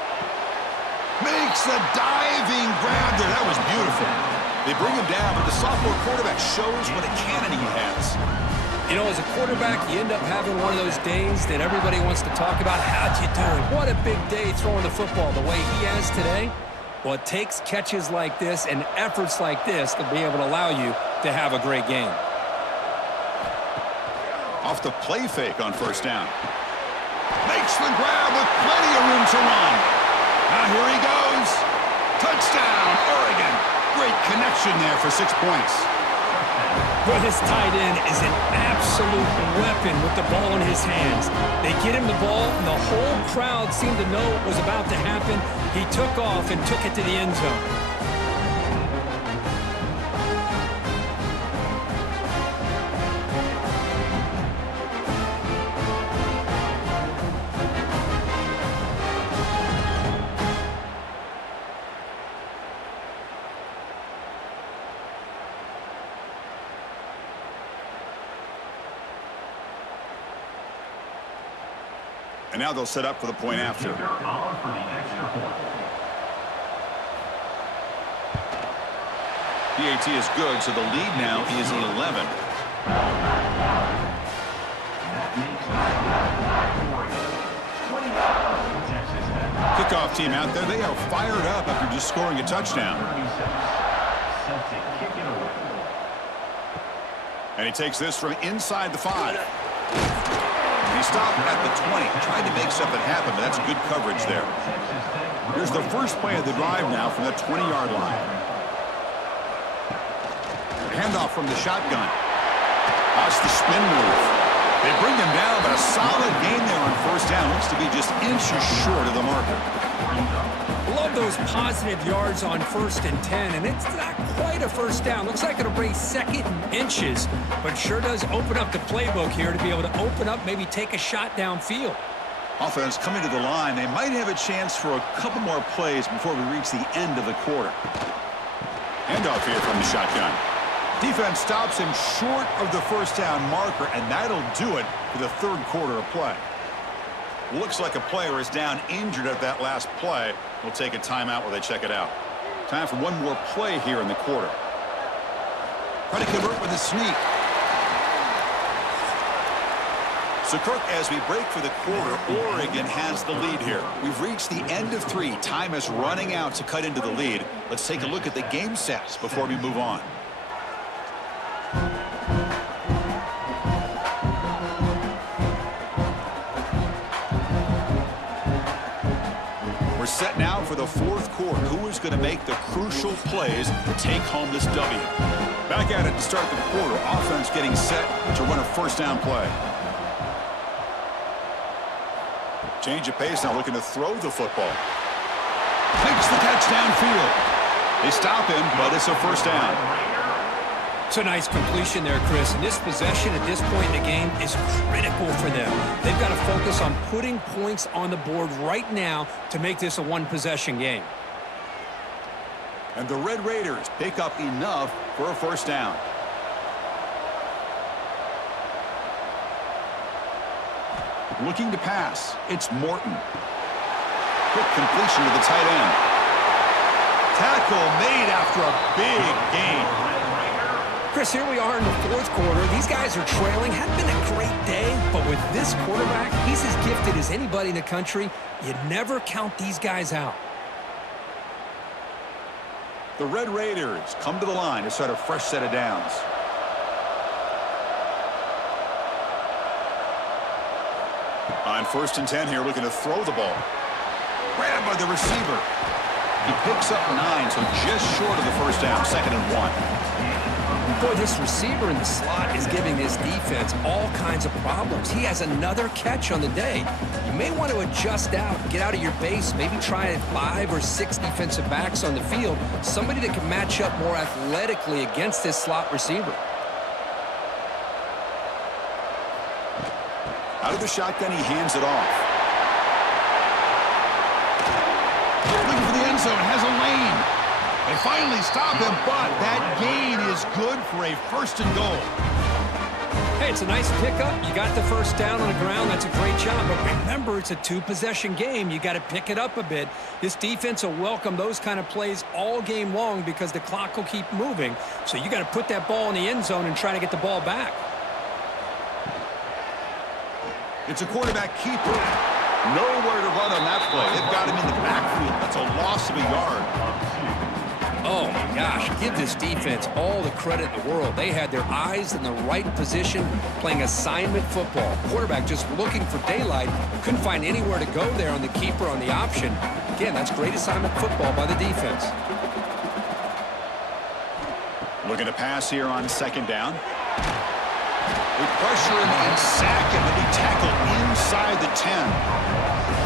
Makes the diving grab there. That was beautiful. They bring him down, but the sophomore quarterback shows what a cannon he has. You know, as a quarterback, you end up having one of those days that everybody wants to talk about. How'd you do it? What a big day throwing the football the way he has today. Well, it takes catches like this and efforts like this to be able to allow you to have a great game. Off the play fake on first down. Makes the grab with plenty of room to run. Now here he goes. Touchdown, Oregon. Great connection there for 6 points. Well, this tight end is an absolute weapon with the ball in his hands. They get him the ball, and the whole crowd seemed to know what was about to happen. He took off and took it to the end zone. And now they'll set up for the point after. PAT is good, so the lead now is 11. Kickoff team out there. They are fired up after just scoring a touchdown. And he takes this from inside the 5. He stopped at the 20, tried to make something happen, but that's good coverage there. Here's the first play of the drive now from the 20-yard line. Handoff from the shotgun. That's the spin move. They bring him down, but a solid gain there on first down. Looks to be just inches short of the marker. Love those positive yards on 1st and 10, and it's not quite a first down. Looks like it'll bring 2nd and inches, but sure does open up the playbook here to be able to open up, maybe take a shot downfield. Offense coming to the line. They might have a chance for a couple more plays before we reach the end of the quarter. Handoff here from the shotgun. Defense stops him short of the first down marker, and that'll do it for the 3rd quarter of play. Looks like a player is down injured at that last play. We'll take a timeout while they check it out. Time for one more play here in the quarter. Try to convert with a sneak. So, Kirk, as we break for the quarter, Oregon has the lead here. We've reached the end of 3. Time is running out to cut into the lead. Let's take a look at the game sets before we move on. We're set now for the 4th quarter. Who is going to make the crucial plays to take home this W? Back at it to start the quarter. Offense getting set to run a first down play. Change of pace now, looking to throw the football. Makes the catch downfield. They stop him, but it's a first down. It's a nice completion there, Chris. And this possession at this point in the game is critical for them. They've got to focus on putting points on the board right now to make this a one-possession game. And the Red Raiders pick up enough for a first down. Looking to pass. It's Morton. Quick completion to the tight end. Tackle made after a big gain. Chris, here we are in the 4th quarter. These guys are trailing. Hadn't been a great day, but with this quarterback, he's as gifted as anybody in the country. You never count these guys out. The Red Raiders come to the line to start a fresh set of downs. On 1st and 10 here, looking to throw the ball. Grabbed by the receiver. He picks up 9, so just short of the first down, 2nd and 1. Boy, this receiver in the slot is giving this defense all kinds of problems. He has another catch on the day. You may want to adjust out, get out of your base, maybe try 5 or 6 defensive backs on the field, somebody that can match up more athletically against this slot receiver. Out of the shotgun, he hands it off. Looking for the end zone, has a lane. They finally stop him, but that gain is good for a 1st and goal. Hey, it's a nice pickup. You got the first down on the ground. That's a great job. But remember, it's a two-possession game. You got to pick it up a bit. This defense will welcome those kind of plays all game long because the clock will keep moving. So you got to put that ball in the end zone and try to get the ball back. It's a quarterback keeper. Nowhere to run on that play. They've got him in the backfield. That's a loss of a yard. Oh, my gosh. Give this defense all the credit in the world. They had their eyes in the right position playing assignment football. Quarterback just looking for daylight. Couldn't find anywhere to go there on the keeper on the option. Again, that's great assignment football by the defense. Looking to pass here on second down. They pressure him and sack him, and he tackled inside the 10.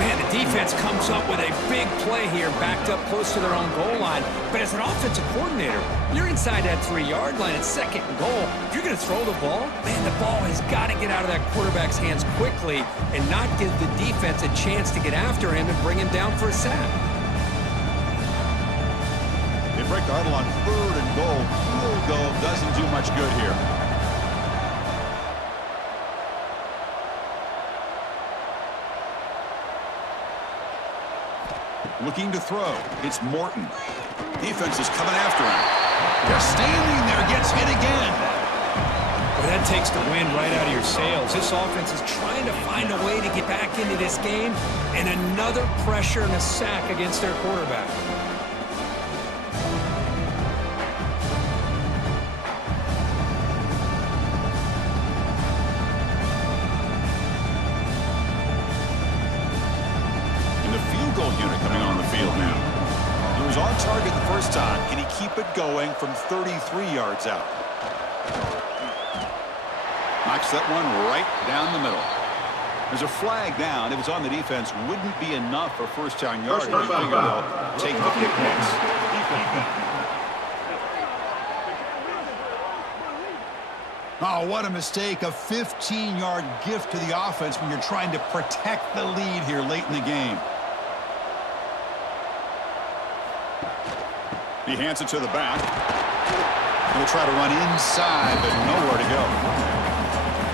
Man, the defense comes up with a big play here, backed up close to their own goal line. But as an offensive coordinator, you're inside that 3-yard line at second and goal. If you're going to throw the ball, man, the ball has got to get out of that quarterback's hands quickly and not give the defense a chance to get after him and bring him down for a sack. They break the huddle on third and goal. Field goal doesn't do much good here. Looking to throw. It's Morton. Defense is coming after him. They're standing there. Gets hit again. Well, that takes the wind right out of your sails. This offense is trying to find a way to get back into this game, and another pressure and a sack against their quarterback. Unit coming on the field now. He was on target the first time. Can he keep it going from 33 yards out? Knocks that one right down the middle. There's a flag down. It was on the defense. Wouldn't be enough for first down yardage. You figure they'll take the picnics. Oh, what a mistake. A 15-yard gift to the offense when you're trying to protect the lead here late in the game. He hands it to the back. He'll try to run inside, but nowhere to go.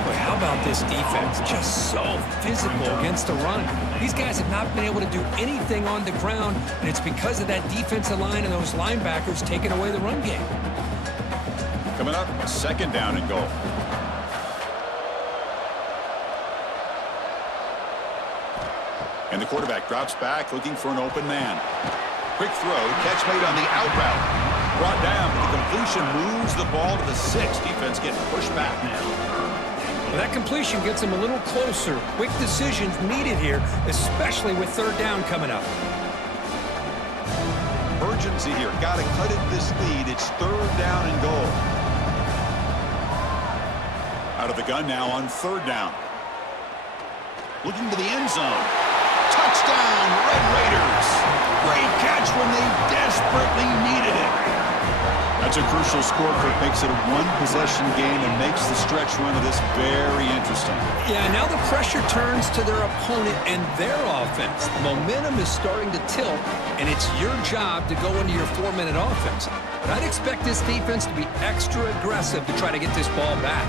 Boy, how about this defense? Just so physical against the run. These guys have not been able to do anything on the ground, and it's because of that defensive line and those linebackers taking away the run game. Coming up, second down and goal. And the quarterback drops back, looking for an open man. Quick throw, catch made on the out route. Brought down, but the completion moves the ball to the 6. Defense getting pushed back now. Well, that completion gets them a little closer. Quick decisions needed here, especially with third down coming up. Urgency here. Got to cut it this lead. It's third down and goal. Out of the gun now on third down. Looking to the end zone. Touchdown, Red Raiders. Great catch when they desperately needed it. That's a crucial score for it. Makes it a one-possession game and makes the stretch run of this very interesting. Yeah, now the pressure turns to their opponent and their offense. The momentum is starting to tilt, and it's your job to go into your 4-minute offense. But I'd expect this defense to be extra aggressive to try to get this ball back.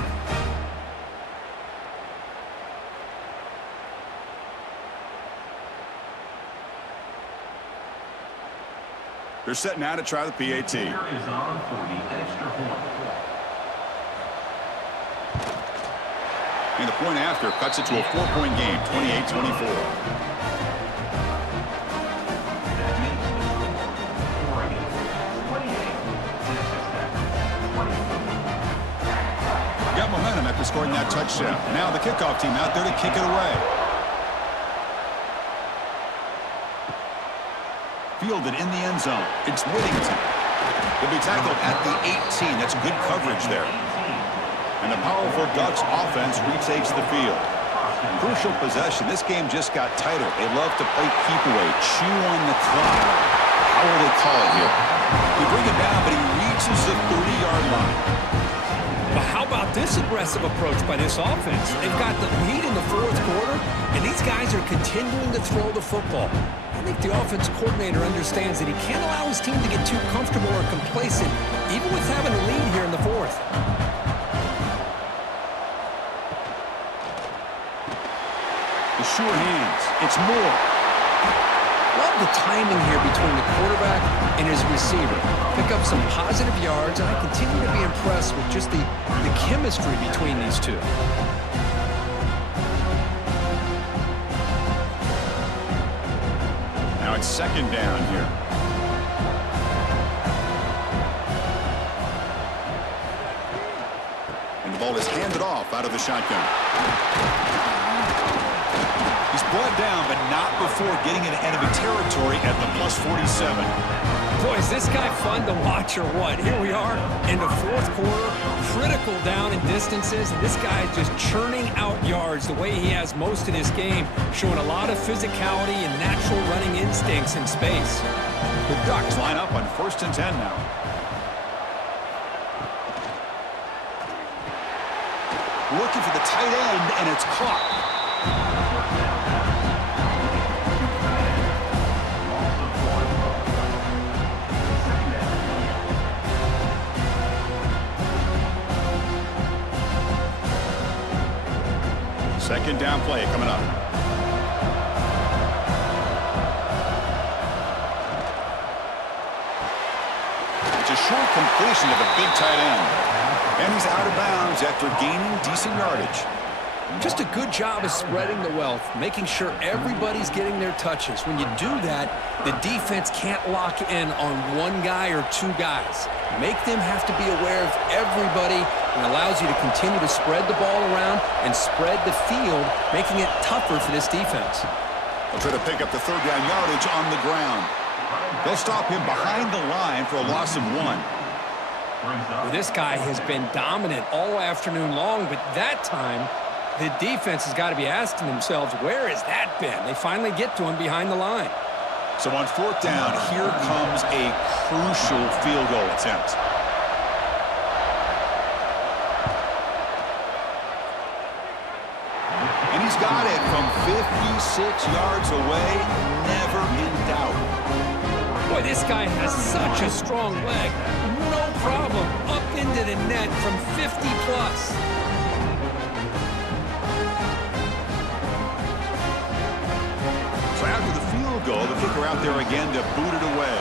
They're setting out to try the PAT. Is on for the extra point. And the point after cuts it to a 4-point game, 28-24. Got momentum after scoring that touchdown. Now the kickoff team out there to kick it away. Fielded in the end zone. It's Whittington. He'll be tackled at the 18. That's good coverage there. And the powerful Ducks offense retakes the field. Crucial possession. This game just got tighter. They love to play keep away, chew on the clock. How will they call it here? They bring it down, but he reaches the 30-yard line. But how about this aggressive approach by this offense? They've got the lead in the fourth quarter, and these guys are continuing to throw the football. I think the offense coordinator understands that he can't allow his team to get too comfortable or complacent, even with having a lead here in the fourth. sure hands. It's Moore. Love the timing here between the quarterback and his receiver. Pick up some positive yards, and I continue to be impressed with just the chemistry between these two. Now it's second down here. And the ball is handed off out of the shotgun. He's brought down, but not before getting into enemy territory at the +47. Boy, is this guy fun to watch or what? Here we are in the fourth quarter, critical down in distances, and this guy is just churning out yards the way he has most of this game, showing a lot of physicality and natural running instincts in space. The Ducks line up on 1st and 10 now. Looking for the tight end, and it's caught. Second down play coming up. It's a short completion of a big tight end. And he's out of bounds after gaining decent yardage. Just a good job of spreading the wealth, making sure everybody's getting their touches. When you do that, the defense can't lock in on one guy or two guys. Make them have to be aware of everybody, and allows you to continue to spread the ball around and spread the field, making it tougher for this defense. They'll try to pick up the third down yardage on the ground. They'll stop him behind the line for a loss of 1. Well, this guy has been dominant all afternoon long, but that time, the defense has got to be asking themselves, where has that been? They finally get to him behind the line. So on 4th down, here comes a crucial field goal attempt. And he's got it from 56 yards away, never in doubt. Boy, this guy has such a strong leg. No problem. Up into the net from 50+. So after the field goal, the kicker out there again to boot it away.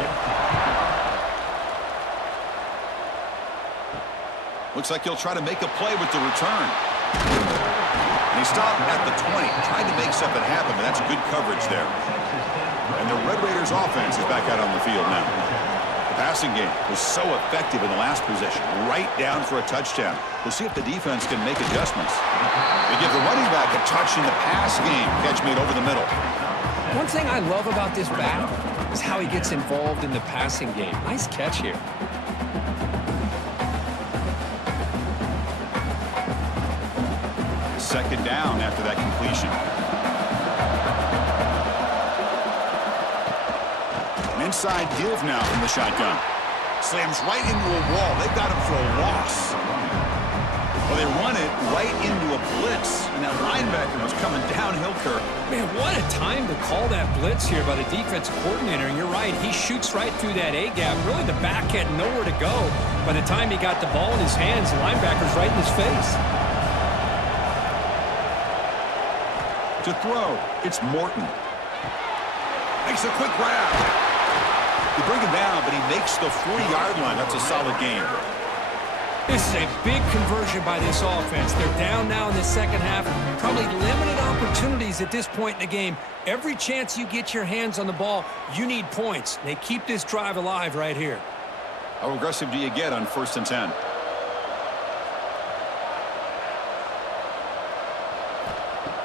Looks like he'll try to make a play with the return. And he stopped at the 20, trying to make something happen, but that's good coverage there. And the Red Raiders offense is back out on the field now. The passing game was so effective in the last possession, right down for a touchdown. We'll see if the defense can make adjustments. They give the running back a touch in the pass game. Catch made over the middle. One thing I love about this back is how he gets involved in the passing game. Nice catch here. Second down after that completion. An inside give now from the shotgun. Slams right into a wall. They've got him for a loss. Well, they run it right into a blitz, and that linebacker was coming downhill, Kirk. Man, what a time to call that blitz here by the defense coordinator. And you're right, he shoots right through that A-gap. Really, the back had nowhere to go. By the time he got the ball in his hands, the linebacker's right in his face. To throw, it's Morton. Makes a quick grab. They bring him down, but he makes the 40-yard line. That's a solid game. This is a big conversion by this offense. They're down now in the second half. Probably limited opportunities at this point in the game. Every chance you get your hands on the ball, you need points. They keep this drive alive right here. How aggressive do you get on 1st and 10?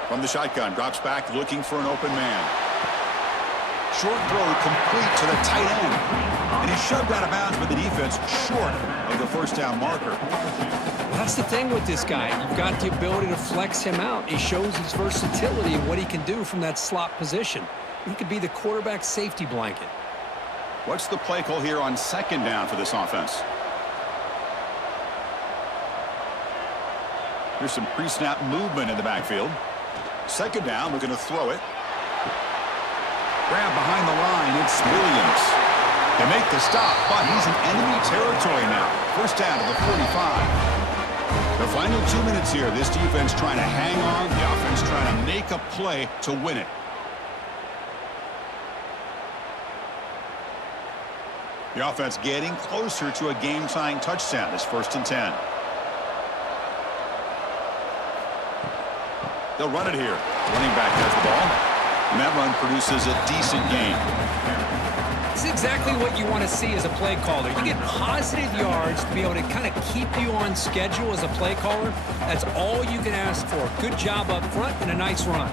From the shotgun, drops back looking for an open man. Short throw complete to the tight end. And he's shoved out of bounds by the defense short of the first down marker. Well, that's the thing with this guy. You've got the ability to flex him out. He shows his versatility and what he can do from that slot position. He could be the quarterback safety blanket. What's the play call here on 2nd down for this offense? Here's some pre-snap movement in the backfield. 2nd down, we're going to throw it. Grab behind the line, it's Williams. They make the stop, but he's in enemy territory now. 1st down to the 45. The final 2 minutes here. This defense trying to hang on. The offense trying to make a play to win it. The offense getting closer to a game-tying touchdown. It's 1st and 10. They'll run it here. Running back has the ball. And that run produces a decent gain. This is exactly what you want to see as a play caller. You get positive yards to be able to kind of keep you on schedule as a play caller. That's all you can ask for. Good job up front and a nice run.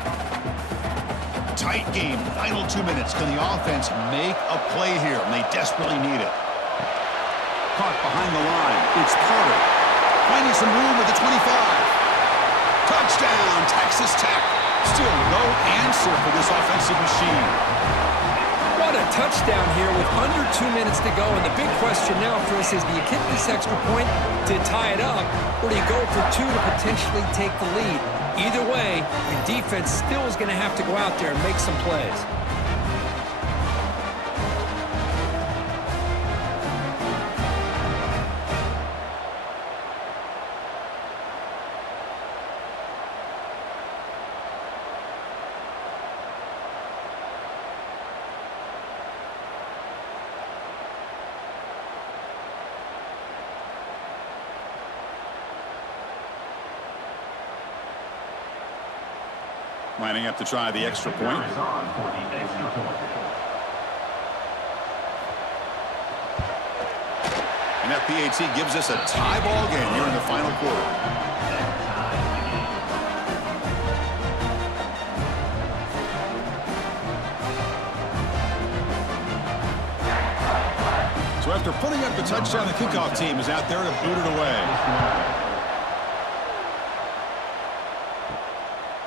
Tight game. Final 2 minutes. Can the offense make a play here? And they desperately need it. Caught behind the line. It's Carter. Finding some room at the 25. Touchdown, Texas Tech. Still no answer for this offensive machine. What a touchdown here with under 2 minutes to go. And the big question now, Chris, is do you kick this extra point to tie it up, or do you go for 2 to potentially take the lead? Either way, your defense still is going to have to go out there and make some plays. Lining up to try the extra point. On for the extra point. And that PAT gives us a tie ball game here in the final quarter. So after putting up the touchdown, the kickoff team is out there to boot it away.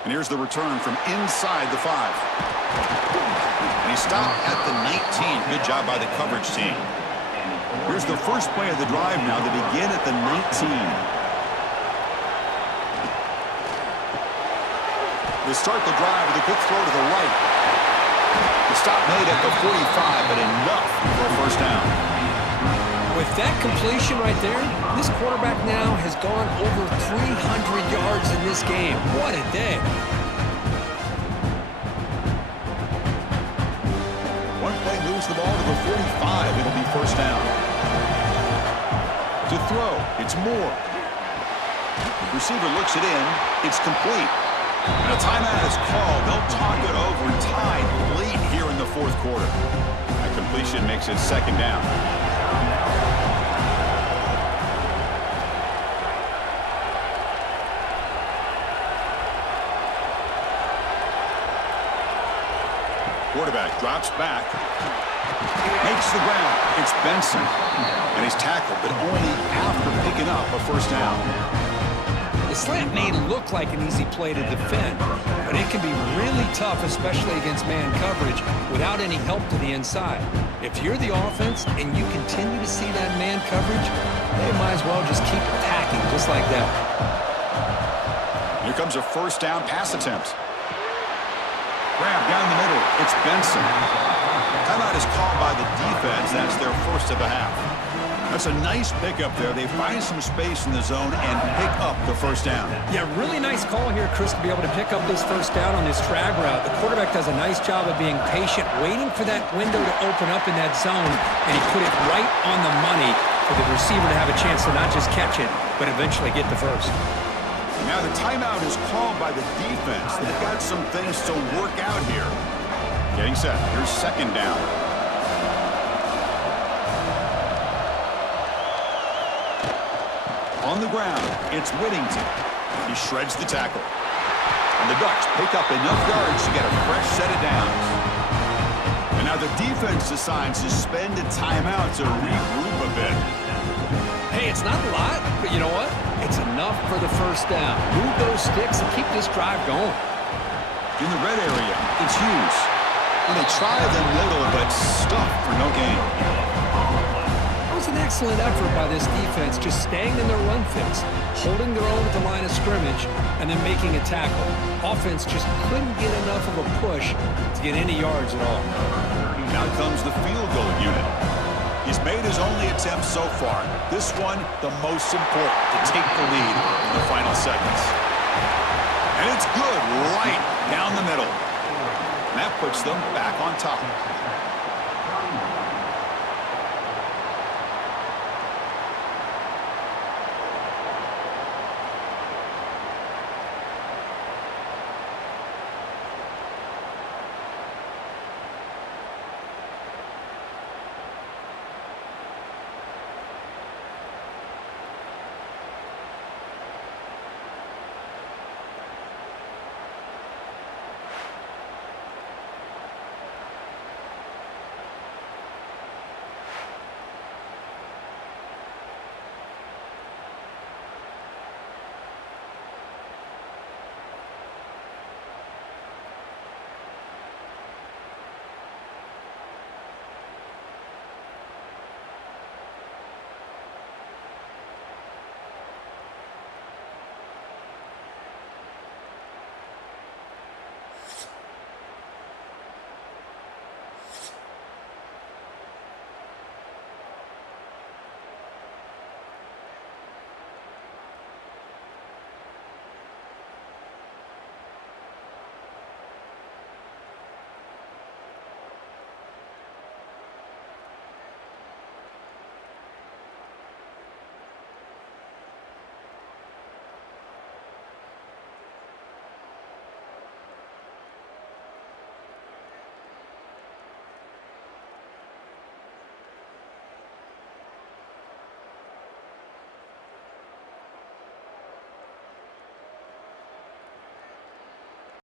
And here's the return from inside the 5. And he stopped at the 19. Good job by the coverage team. Here's the first play of the drive now. They begin at the 19. They start the drive with a quick throw to the right. The stop made at the 45, but enough for a first down. With that completion right there, this quarterback now has gone over 300 yards in this game. What a day. One play moves the ball to the 45. It'll be first down. To throw, it's Moore. Receiver looks it in. It's complete. And a timeout is called. They'll talk it over, tied late here in the fourth quarter. That completion makes it second down. Quarterback drops back, makes the ground. It's Benson, and he's tackled, but only after picking up a first down. The slant may look like an easy play to defend, but it can be really tough, especially against man coverage, without any help to the inside. If you're the offense and you continue to see that man coverage, they might as well just keep attacking just like that. Here comes a first down pass attempt. Grab down the middle. It's Benson. Timeout is called by the defense. That's their first of the half. That's a nice pickup there. They find some space in the zone and pick up the first down. Yeah, really nice call here, Chris, to be able to pick up this first down on this drag route. The quarterback does a nice job of being patient, waiting for that window to open up in that zone, and he put it right on the money for the receiver to have a chance to not just catch it, but eventually get the first. Now the timeout is called by the defense. They've got some things to work out here. Getting set. Here's second down. On the ground, it's Whittington. He shreds the tackle. And the Ducks pick up enough yards to get a fresh set of downs. And now the defense decides to spend a timeout to regroup a bit. Hey, it's not a lot, but you know what? It's enough for the first down. Move those sticks and keep this drive going. In the red area, it's Hughes. And they try them little, but stuffed for no gain. That was an excellent effort by this defense, just staying in their run fits, holding their own at the line of scrimmage, and then making a tackle. Offense just couldn't get enough of a push to get any yards at all. Now comes the field goal unit. He's made his only attempt so far. This one, the most important, to take the lead in the final seconds. And it's good right down the middle. And that puts them back on top.